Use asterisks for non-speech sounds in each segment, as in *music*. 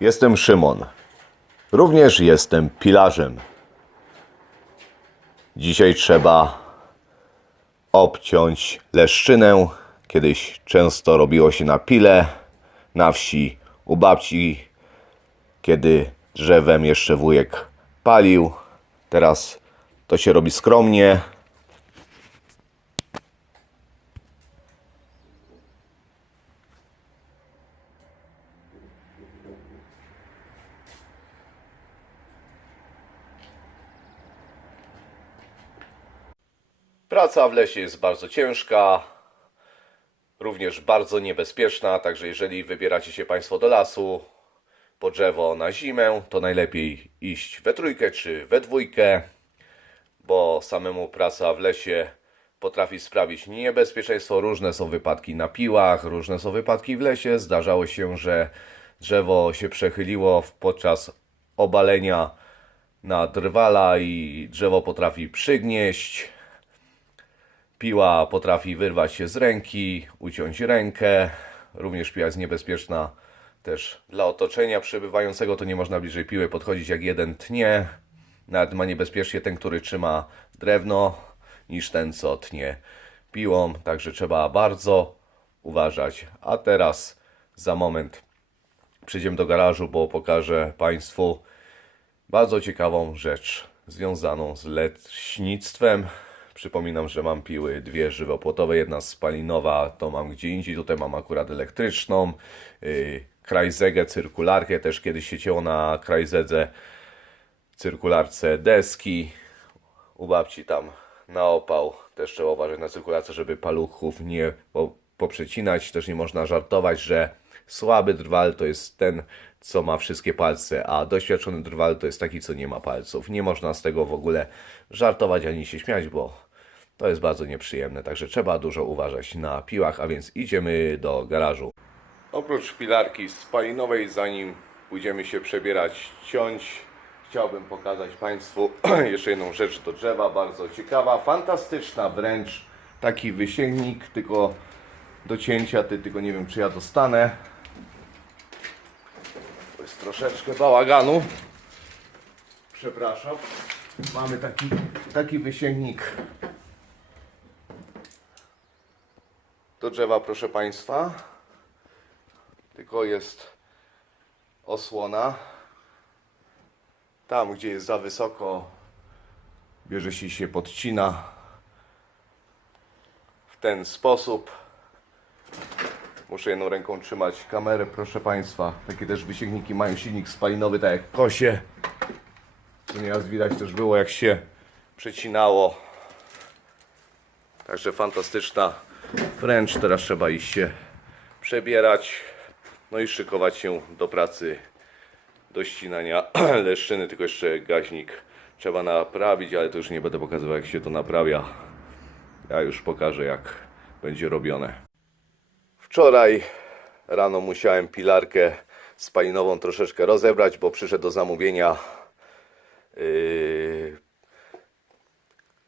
Jestem Szymon. Również jestem pilarzem. Dzisiaj trzeba obciąć leszczynę. Kiedyś często robiło się na pile, na wsi, u babci, kiedy drzewem jeszcze wujek palił. Teraz to się robi skromnie. Praca w lesie jest bardzo ciężka, również bardzo niebezpieczna, także jeżeli wybieracie się Państwo do lasu po drzewo na zimę, to najlepiej iść we trójkę czy we dwójkę, bo samemu praca w lesie potrafi sprawić niebezpieczeństwo. Różne są wypadki na piłach, różne są wypadki w lesie. Zdarzało się, że drzewo się przechyliło podczas obalenia na drwala i drzewo potrafi przygnieść. Piła potrafi wyrwać się z ręki, uciąć rękę. Również piła jest niebezpieczna też dla otoczenia przebywającego. To nie można bliżej piły podchodzić, jak jeden tnie. Nawet ma niebezpiecznie ten, który trzyma drewno, niż ten, co tnie piłą. Także trzeba bardzo uważać. A teraz za moment przejdziemy do garażu, bo pokażę Państwu bardzo ciekawą rzecz związaną z leśnictwem. Przypominam, że mam piły dwie żywopłotowe, jedna spalinowa, to mam gdzie indziej, tutaj mam akurat elektryczną. Krajzegę, cyrkularkę, też kiedyś się cięło na krajzedze cyrkularce deski. U babci tam na opał też trzeba uważać na cyrkularce, żeby paluchów nie po, poprzecinać. Też nie można żartować, że słaby drwal to jest ten, co ma wszystkie palce, a doświadczony drwal to jest taki, co nie ma palców. Nie można z tego w ogóle żartować ani się śmiać, bo to jest bardzo nieprzyjemne. Także trzeba dużo uważać na piłach, a więc idziemy do garażu. Oprócz pilarki spalinowej, zanim pójdziemy się przebierać, ciąć, chciałbym pokazać Państwu *clears throat* jeszcze jedną rzecz do drzewa, bardzo ciekawa, fantastyczna wręcz. Taki wysięgnik, tylko do cięcia, ty, tylko nie wiem czy ja dostanę. To jest troszeczkę bałaganu. Przepraszam. Mamy taki, taki wysięgnik do drzewa, proszę Państwa tylko jest osłona. Tam, gdzie jest za wysoko, bierze się się podcina w ten sposób. Muszę jedną ręką trzymać kamerę, proszę Państwa. Takie też wysięgniki mają silnik spalinowy, tak jak kosie. Nieraz widać też było, jak się przecinało. Także fantastyczna wręcz. Teraz trzeba iść się przebierać. No i szykować się do pracy, do ścinania *clears throat* leszczyny, tylko jeszcze gaźnik trzeba naprawić, ale to już nie będę pokazywał jak się to naprawia. Ja już pokażę jak będzie robione. Wczoraj rano musiałem pilarkę spalinową troszeczkę rozebrać, bo przyszedł do zamówienia yy,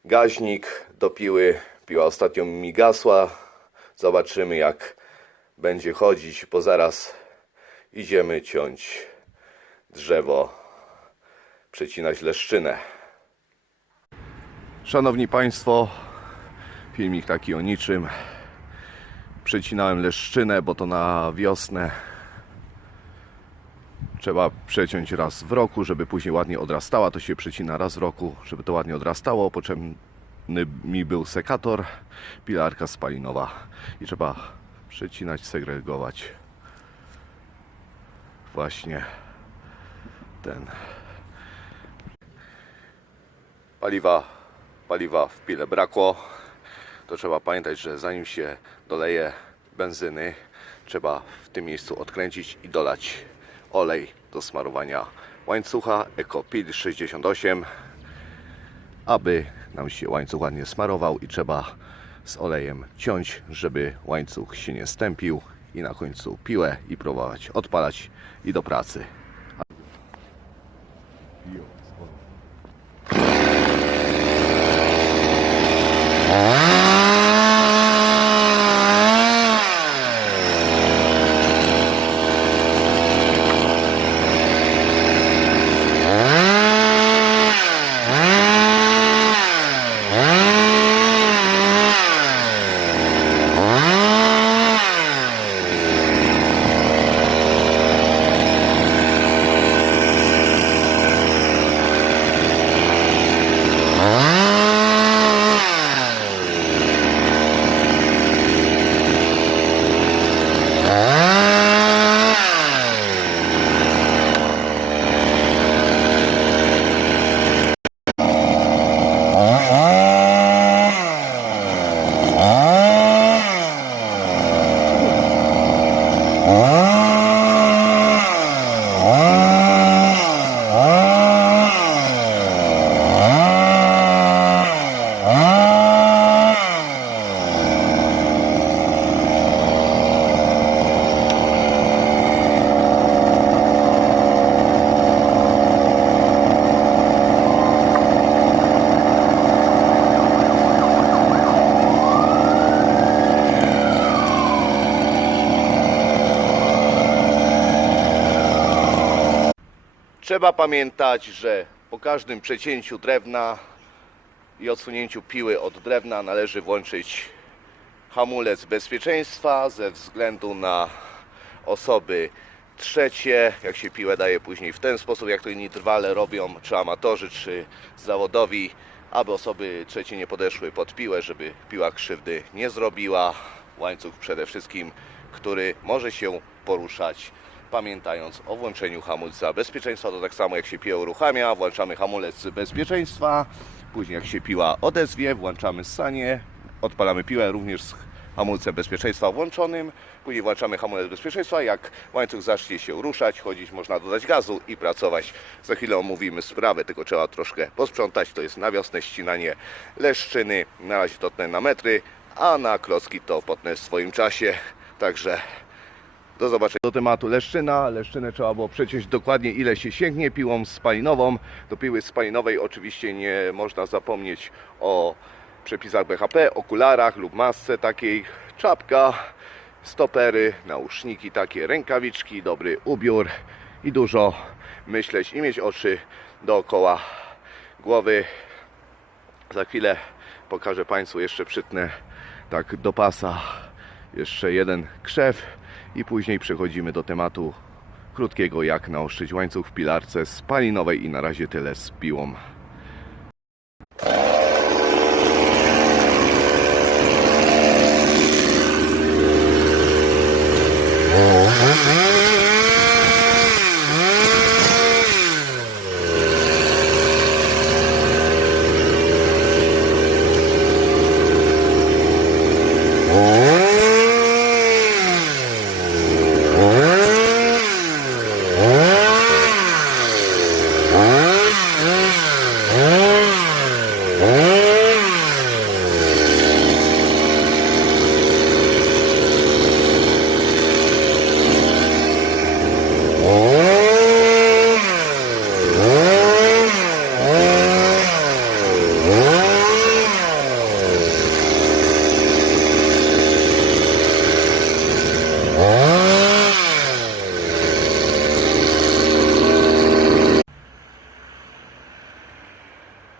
gaźnik do piły. Piła ostatnio mi gasła. Zobaczymy jak będzie chodzić, bo zaraz idziemy ciąć drzewo, przecinać leszczynę. Szanowni Państwo, filmik taki o niczym. Przecinałem leszczynę, bo to na wiosnę trzeba przeciąć raz w roku, żeby później ładnie odrastała. To się przecina raz w roku, żeby to ładnie odrastało. Potrzebny mi był sekator, pilarka spalinowa. I trzeba przecinać, segregować właśnie ten paliwa, paliwa w pile brakło. To trzeba pamiętać, że zanim się doleje benzyny trzeba w tym miejscu odkręcić i dolać olej do smarowania łańcucha EcoPil 68 aby nam się łańcuch ładnie smarował i trzeba z olejem ciąć, żeby łańcuch się nie stępił i na końcu piłę i próbować odpalać i do pracy. Trzeba pamiętać, że po każdym przecięciu drewna i odsunięciu piły od drewna należy włączyć hamulec bezpieczeństwa ze względu na osoby trzecie, jak się piłę daje później w ten sposób, jak to inni trwale robią, czy amatorzy, czy zawodowi, aby osoby trzecie nie podeszły pod piłę, żeby piła krzywdy nie zrobiła. Łańcuch przede wszystkim, który może się poruszać, pamiętając o włączeniu hamulca bezpieczeństwa. To tak samo jak się piła uruchamia, włączamy hamulec bezpieczeństwa, później jak się piła odezwie, włączamy ssanie, odpalamy piłę również z hamulcem bezpieczeństwa włączonym, później włączamy hamulec bezpieczeństwa, jak łańcuch zacznie się ruszać, chodzić, można dodać gazu i pracować. Za chwilę omówimy sprawę, tylko trzeba troszkę posprzątać, to jest na wiosnę ścinanie leszczyny, na razie to tnę na metry, a na klocki to potnę w swoim czasie, także do zobaczenia. Do tematu leszczyna. Leszczynę trzeba było przeciąć dokładnie ile się sięgnie piłą spalinową. Do piły spalinowej oczywiście nie można zapomnieć o przepisach BHP, okularach lub masce takiej, czapka, stopery, nauszniki takie, rękawiczki, dobry ubiór i dużo myśleć i mieć oczy dookoła głowy. Za chwilę pokażę Państwu, jeszcze przytnę tak do pasa jeszcze jeden krzew i później przechodzimy do tematu krótkiego, jak naostrzyć łańcuch w pilarce spalinowej i na razie tyle z piłą.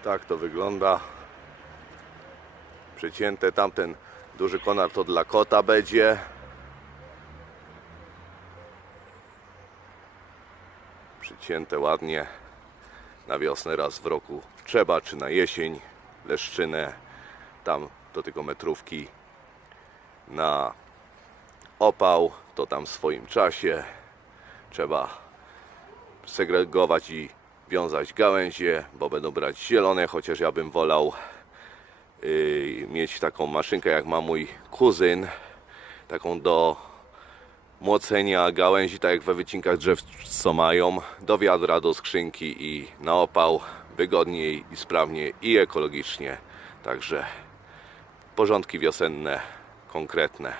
Tak to wygląda. Przecięte tamten duży konar to dla kota będzie. Przycięte ładnie na wiosnę raz w roku trzeba, czy na jesień leszczynę. Tam to tylko metrówki na opał, to tam w swoim czasie trzeba segregować i wiązać gałęzie, bo będą brać zielone, chociaż ja bym wolał yy, mieć taką maszynkę jak ma mój kuzyn, taką do młocenia gałęzi, tak jak we wycinkach drzew co mają, do wiadra, do skrzynki i na opał, wygodniej i sprawnie i ekologicznie, także porządki wiosenne, konkretne.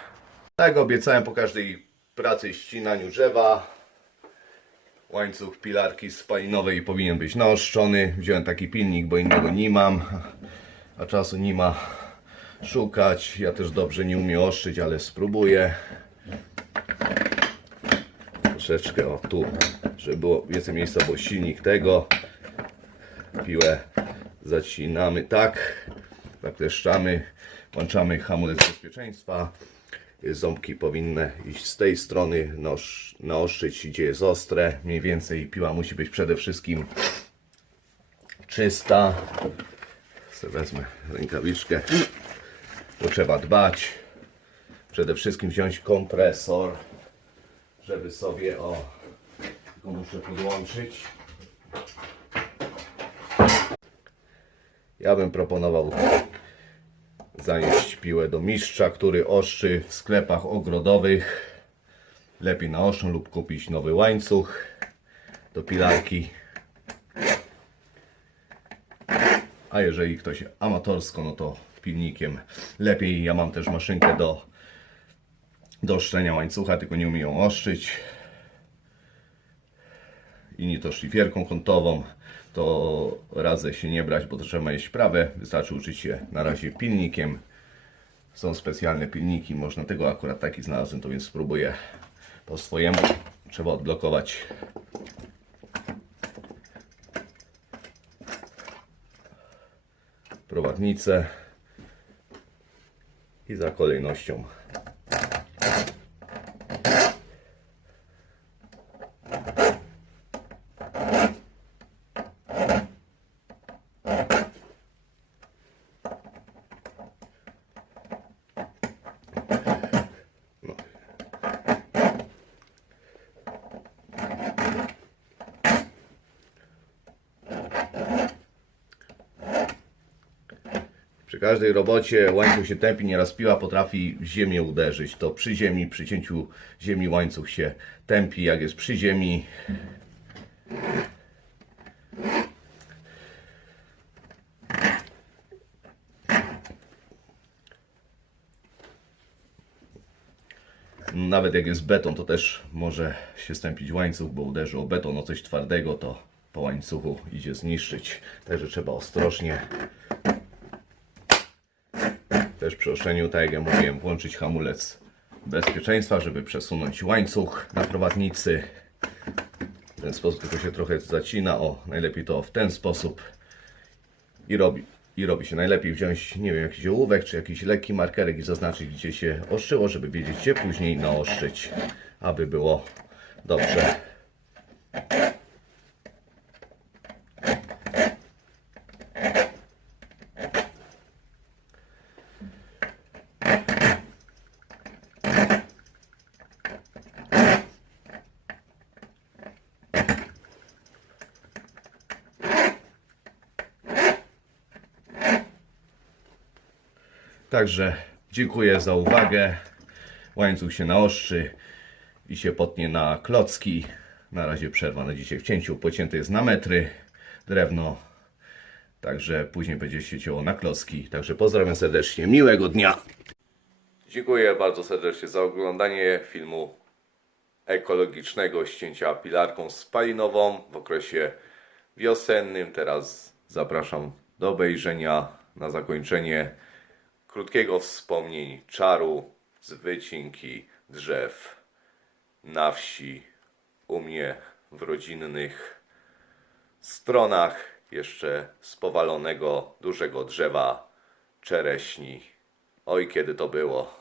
Tak obiecałem po każdej pracy ścinaniu drzewa, łańcuch pilarki spalinowej powinien być naoszczony. Wziąłem taki pilnik, bo innego nie mam, a czasu nie ma szukać. Ja też dobrze nie umiem oszczyć, ale spróbuję. Troszeczkę o tu, żeby było więcej miejsca, bo silnik tego. Piłę zacinamy tak, zakleszczamy, włączamy hamulec bezpieczeństwa. Ząbki powinny iść z tej strony, noż, naostrzyć gdzie jest ostre. Mniej więcej piła musi być przede wszystkim czysta. Sobie wezmę rękawiczkę, bo trzeba dbać. Przede wszystkim wziąć kompresor, żeby sobie o, tylko muszę podłączyć. Ja bym proponował zanieść piłę do mistrza, który oszczy w sklepach ogrodowych. Lepiej na oszczą lub kupić nowy łańcuch do pilarki. A jeżeli ktoś amatorsko, no to pilnikiem lepiej. Ja mam też maszynkę do, do oszczenia łańcucha, tylko nie umiem ją oszczyć. Inni to szlifierką kątową, to radzę się nie brać, bo trzeba mieć prawę. Wystarczy uczyć się na razie pilnikiem. Są specjalne pilniki, można tego akurat taki znalazłem, to więc spróbuję po swojemu. Trzeba odblokować. Prowadnicę i za kolejnością Przy każdej robocie łańcuch się tępi, nieraz piła potrafi w ziemię uderzyć. To przy ziemi, przy cięciu ziemi łańcuch się tępi, jak jest przy ziemi. Nawet jak jest beton, to też może się stępić łańcuch, bo uderzy o beton, o coś twardego, to po łańcuchu idzie zniszczyć. Także trzeba ostrożnie też przy tak jak ja mówiłem, włączyć hamulec bezpieczeństwa, żeby przesunąć łańcuch na prowadnicy. W ten sposób tylko się trochę zacina. O, najlepiej to w ten sposób. I robi, I robi się najlepiej wziąć, nie wiem, jakiś ołówek czy jakiś lekki markerek i zaznaczyć, gdzie się ostrzyło, żeby wiedzieć, gdzie później naostrzyć, aby było dobrze. Także dziękuję za uwagę. Łańcuch się naostrzy i się potnie na klocki. Na razie przerwa na dzisiaj w cięciu. Pocięte jest na metry drewno. Także później będzie się cięło na klocki. Także pozdrawiam serdecznie. Miłego dnia. Dziękuję bardzo serdecznie za oglądanie filmu ekologicznego ścięcia pilarką spalinową w okresie wiosennym. Teraz zapraszam do obejrzenia na zakończenie krótkiego wspomnień czaru z wycinki drzew na wsi u mnie w rodzinnych stronach jeszcze z powalonego dużego drzewa czereśni. Oj, kiedy to było?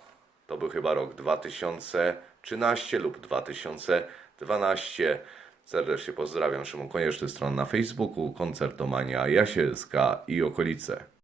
To był chyba rok 2013 lub 2012. Serdecznie pozdrawiam. Szymon Konieczny, stron na Facebooku, Koncertomania, Jasielska i okolice.